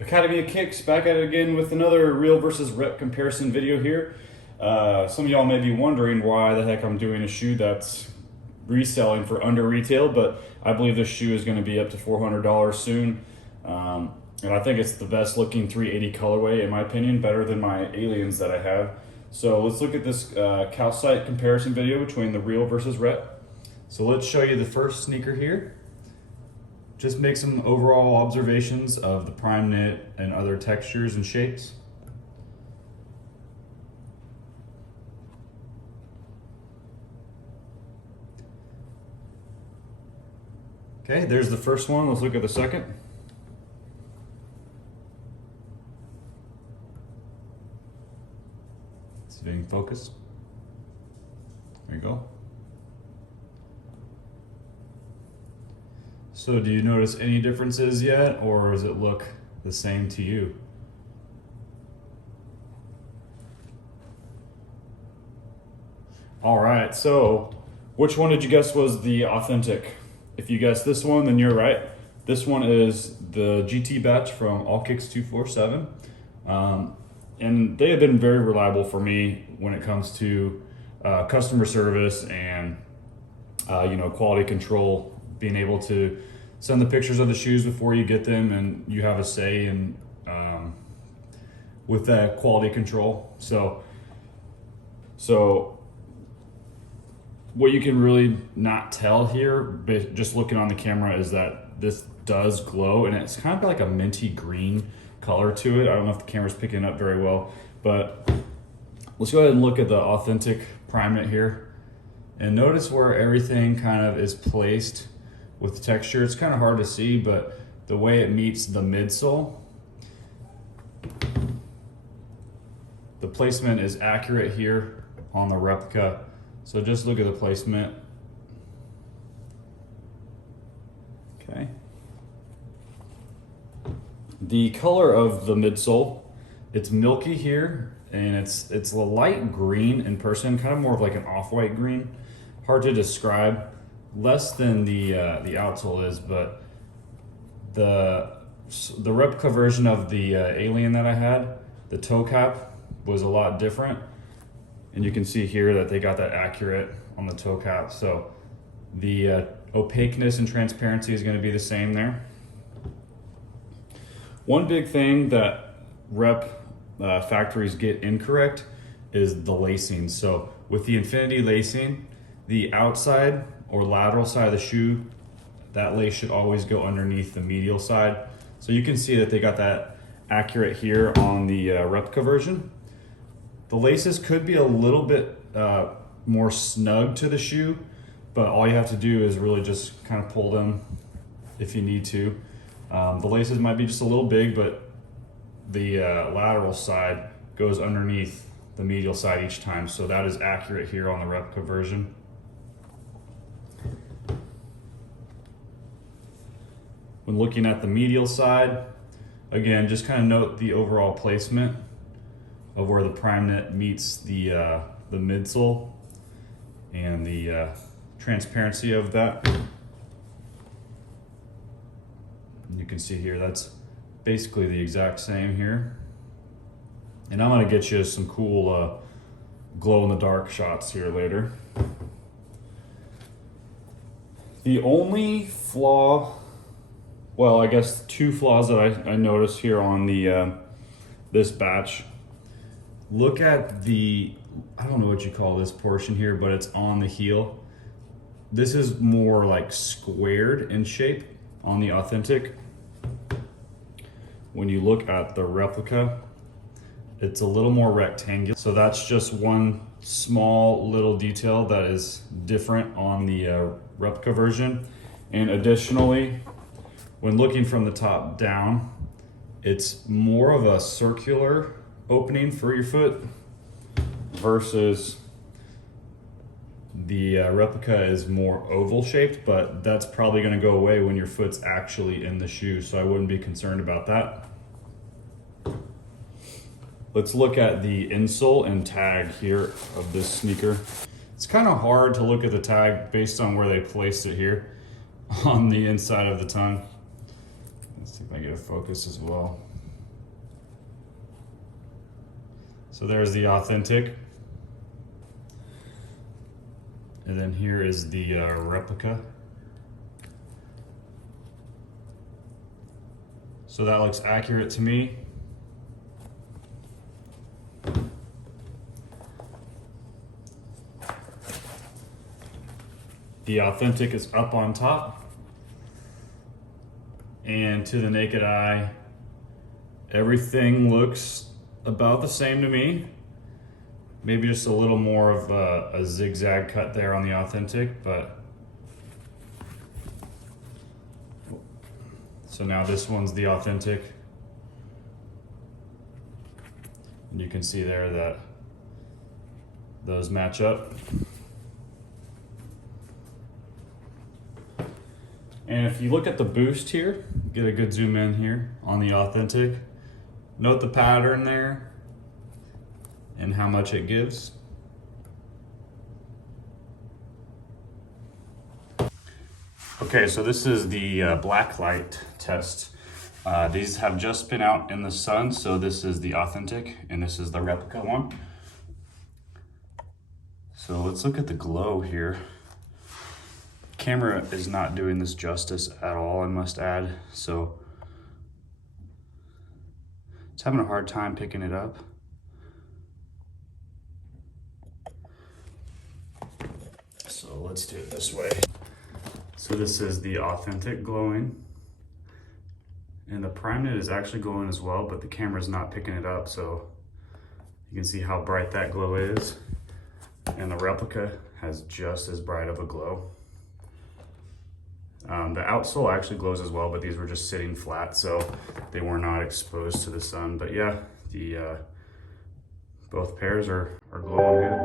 Academy of Kicks back at it again with another real versus rep comparison video here. Some of y'all may be wondering why the heck I'm doing a shoe that's reselling for under retail, but I believe this shoe is going to be up to $400 soon. And I think it's the best looking 380 colorway in my opinion, better than my aliens that I have. So let's look at this Calcite comparison video between the real versus rep. So let's show you the first sneaker here. Just make some overall observations of the prime knit and other textures and shapes. Okay, there's the first one. Let's look at the second. It's being focused. There you go. So do you notice any differences yet, or does it look the same to you? All right, so which one did you guess was the authentic? If you guessed this one, then you're right. This one is the GT batch from AllKicks247. And they have been very reliable for me when it comes to customer service and quality control, being able to send the pictures of the shoes before you get them, and you have a say in with that quality control. So what you can really not tell here, but just looking on the camera, is that this does glow, and it's kind of like a minty green color to it. I don't know if the camera's picking it up very well, but let's go ahead and look at the authentic prime knit here, and notice where everything kind of is placed with the texture. It's kind of hard to see, but the way it meets the midsole, the placement is accurate here on the replica. So just look at the placement. Okay. The color of the midsole, it's milky here, and it's a light green in person, kind of more of like an off-white green. Hard to describe. Less than the outsole is, but the replica version of the alien that I had, the toe cap was a lot different, and you can see here that they got that accurate on the toe cap. So the opaqueness and transparency is going to be the same there. One big thing that rep factories get incorrect is the lacing. So with the infinity lacing, the outside or lateral side of the shoe, that lace should always go underneath the medial side. So you can see that they got that accurate here on the replica version. The laces could be a little bit more snug to the shoe, but all you have to do is really just kind of pull them if you need to. The laces might be just a little big, but the lateral side goes underneath the medial side each time. So that is accurate here on the replica version. When looking at the medial side, again, just kind of note the overall placement of where the prime knit meets the midsole and the transparency of that. You can see here that's basically the exact same here. And I'm going to get you some cool glow in the dark shots here later. The only flaw, well, I guess two flaws that I noticed here on the this batch. Look at the, I don't know what you call this portion here, but it's on the heel. This is more like squared in shape on the authentic. When you look at the replica, it's a little more rectangular. So that's just one small little detail that is different on the replica version. And additionally, when looking from the top down, it's more of a circular opening for your foot versus the replica is more oval shaped, but that's probably going to go away when your foot's actually in the shoe, so I wouldn't be concerned about that. Let's look at the insole and tag here of this sneaker. It's kind of hard to look at the tag based on where they placed it here on the inside of the tongue. Let's see if I get a focus as well. So there's the authentic. And then here is the replica. So that looks accurate to me. The authentic is up on top. And to the naked eye, everything looks about the same to me. Maybe just a little more of a zigzag cut there on the authentic, but. So now this one's the authentic. And you can see there that those match up. And if you look at the boost here, get a good zoom in here on the authentic, note the pattern there and how much it gives. Okay, so this is the Blacklight Test. These have just been out in the sun, so this is the authentic and this is the replica one. So let's look at the glow here. Camera is not doing this justice at all, I must add. So it's having a hard time picking it up. So let's do it this way. So this is the authentic glowing. And the prime knit is actually glowing as well, but the camera's not picking it up, so you can see how bright that glow is. And the replica has just as bright of a glow. The outsole actually glows as well, but these were just sitting flat, so they were not exposed to the sun. But yeah, the both pairs are glowing good.